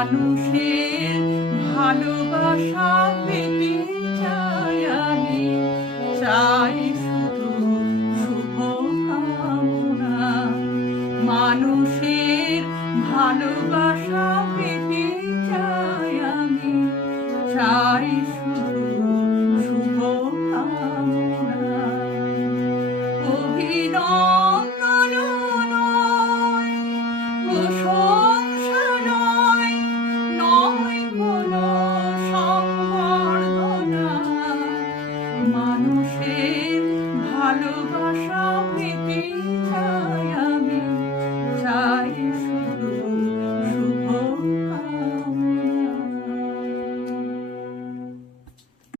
মানুষের ভালোবাসা পেতে চাই আমি, চাই শুধু শুভ কামনা। মানুষের ভালোবাসা পেতে চাই আমি, চাই শুধু শুভ কামনা। অভিনন্দন নয়, প্রশংসা নয়, নয় কোনো সংবর্ধনা। মানুষের ভালোবাসা